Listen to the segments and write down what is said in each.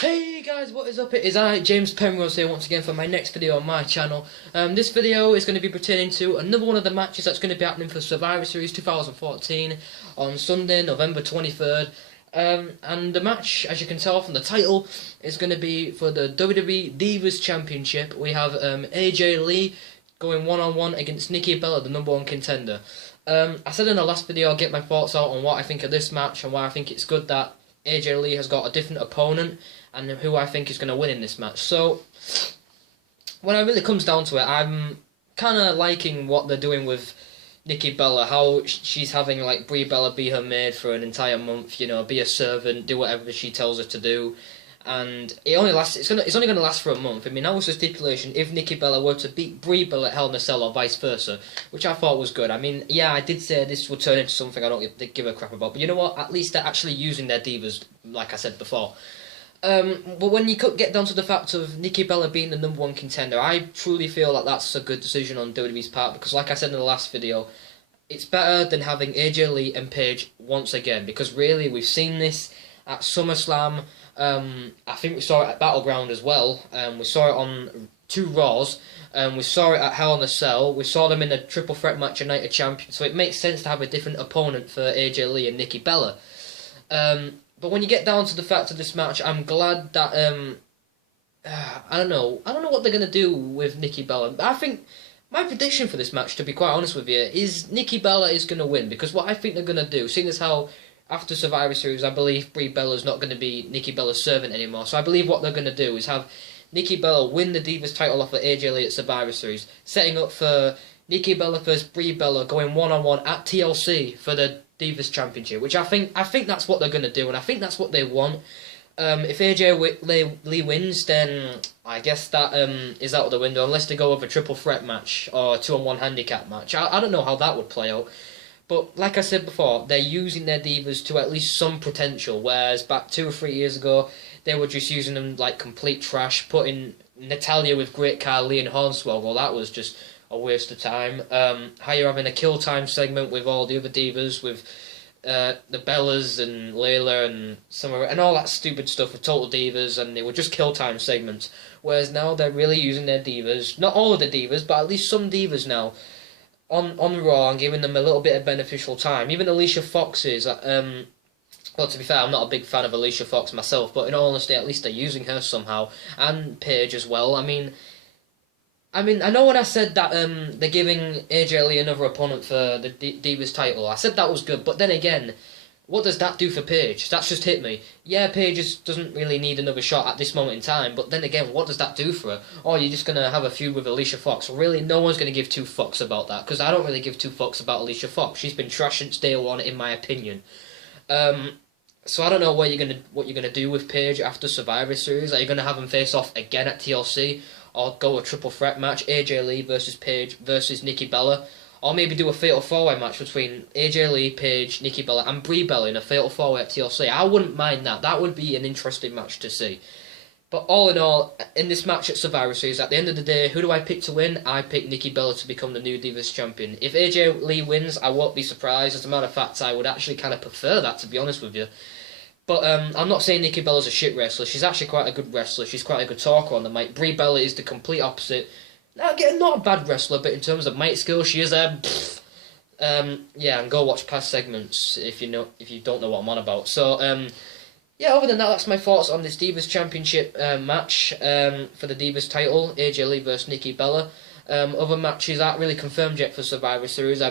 Hey guys, what is up? It is I, James Penrose here once again for my next video on my channel. This video is going to be pertaining to another one of the matches that's going to be happening for Survivor Series 2014 on Sunday, November 23rd. And the match, as you can tell from the title, is going to be for the WWE Divas Championship. We have AJ Lee going one-on-one against Nikki Bella, the #1 contender. I said in the last video I'll get my thoughts out on what I think of this match and why I think it's good that AJ Lee has got a different opponent and who I think is going to win in this match. So, when it really comes down to it, I'm kind of liking what they're doing with Nikki Bella, how she's having like Brie Bella be her maid for an entire month, you know, be a servant, do whatever she tells her to do. And it only lasts. It's only going to last for a month. I mean, that was the stipulation if Nikki Bella were to beat Brie Bella at Hell in a Cell or vice versa, which I thought was good. I mean, yeah, I did say this would turn into something I don't give a crap about, but you know what? At least they're actually using their divas, like I said before. But when you get down to the fact of Nikki Bella being the #1 contender, I truly feel that that's a good decision on WWE's part because, like I said in the last video, it's better than having AJ Lee and Paige once again because really we've seen this at SummerSlam. I think we saw it at Battleground as well. We saw it on 2 Raws. We saw it at Hell in a Cell. We saw them in a triple threat match at Night of Champions. So it makes sense to have a different opponent for AJ Lee and Nikki Bella. But when you get down to the fact of this match, I'm glad that I don't know what they're gonna do with Nikki Bella. I think my prediction for this match, to be quite honest with you, is Nikki Bella is gonna win because what I think they're gonna do, seeing as how after Survivor Series, I believe Brie Bella's not going to be Nikki Bella's servant anymore. So I believe what they're going to do is have Nikki Bella win the Divas title off of AJ Lee at Survivor Series, setting up for Nikki Bella versus Brie Bella going one-on-one at TLC for the Divas Championship, which I think that's what they're going to do, and I think that's what they want. If AJ Lee wins, then I guess that is out of the window, unless they go with a triple threat match or a 2-on-1 handicap match. I don't know how that would play out. But like I said before, they're using their divas to at least some potential, whereas back 2 or 3 years ago, they were just using them like complete trash, putting Natalya with Great Khali and Hornswoggle. Well, that was just a waste of time. How you're having a kill time segment with all the other divas, with the Bellas and Layla and and all that stupid stuff with Total Divas, and they were just kill time segments. Whereas now they're really using their divas, not all of the divas, but at least some divas now, on Raw and giving them a little bit of beneficial time. Even Alicia Fox is, well, to be fair, I'm not a big fan of Alicia Fox myself, but in all honesty, at least they're using her somehow, and Paige as well. I mean, I know when I said that they're giving AJ Lee another opponent for the Divas title, I said that was good, but then again, what does that do for Paige? That's just hit me. Yeah, Paige doesn't really need another shot at this moment in time, but then again, what does that do for her? Oh, you're just going to have a feud with Alicia Fox. Well, really, no one's going to give 2 fucks about that, because I don't really give 2 fucks about Alicia Fox. She's been trash since day one, in my opinion. So I don't know what you're gonna do with Paige after Survivor Series. Are you going to have them face off again at TLC? Or go a triple threat match, AJ Lee versus Paige versus Nikki Bella? Or maybe do a Fatal 4-Way match between AJ Lee, Paige, Nikki Bella, and Brie Bella in a Fatal 4-Way at TLC. I wouldn't mind that. That would be an interesting match to see. But all in all, in this match at Survivor Series, at the end of the day, who do I pick to win? I pick Nikki Bella to become the new Divas Champion. If AJ Lee wins, I won't be surprised. As a matter of fact, I would actually kind of prefer that, to be honest with you. But I'm not saying Nikki Bella's a shit wrestler. She's actually quite a good wrestler. She's quite a good talker on the mic. Brie Bella is the complete opposite. Not a bad wrestler, but in terms of mic skills, she is yeah, and go watch past segments if you don't know what I'm on about. So yeah, other than that, that's my thoughts on this Divas Championship match for the Divas title, AJ Lee versus Nikki Bella. Other matches aren't really confirmed yet for Survivor Series.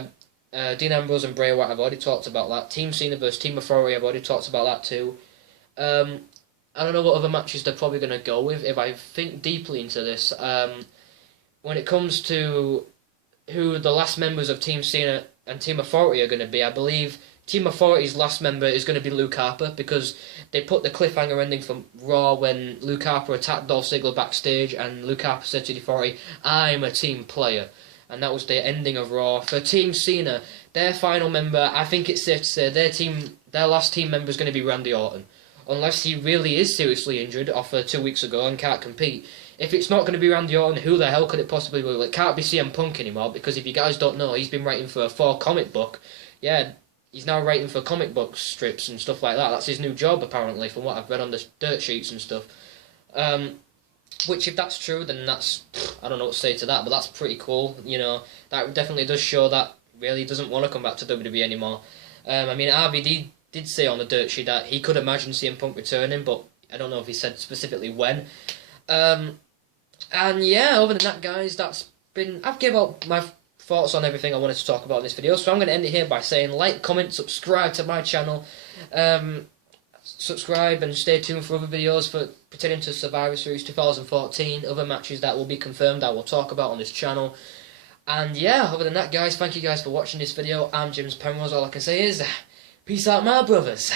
Dean Ambrose and Bray Wyatt, I've already talked about that. Team Cena versus Team Authority, I've already talked about that too. I don't know what other matches they're probably going to go with if I think deeply into this. When it comes to who the last members of Team Cena and Team Authority are going to be, I believe Team Authority's last member is going to be Luke Harper, because they put the cliffhanger ending from Raw when Luke Harper attacked Dolph Ziggler backstage and Luke Harper said to the Authority, "I'm a team player." And that was the ending of Raw. For Team Cena, their final member, I think it's safe to say their last team member is going to be Randy Orton. Unless he really is seriously injured off 2 weeks ago and can't compete. If it's not going to be Randy Orton, who the hell could it possibly be? It can't be CM Punk anymore, because if you guys don't know, he's been writing for a Thor comic book. Yeah, he's now writing for comic book strips and stuff like that. That's his new job, apparently, from what I've read on the dirt sheets and stuff. Which, if that's true, then that's, I don't know what to say to that, but that's pretty cool. You know, that definitely does show that really doesn't want to come back to WWE anymore. I mean, RVD did say on the dirt sheet that he could imagine CM Punk returning, but I don't know if he said specifically when. And yeah, other than that, guys, I've given out my thoughts on everything I wanted to talk about in this video, so I'm going to end it here by saying like, comment, subscribe to my channel, subscribe and stay tuned for other videos for pertaining to Survivor Series 2014, other matches that will be confirmed I will talk about on this channel. And yeah, other than that, guys, thank you guys for watching this video. I'm James Penrose. All I can say is, peace out, my brothers.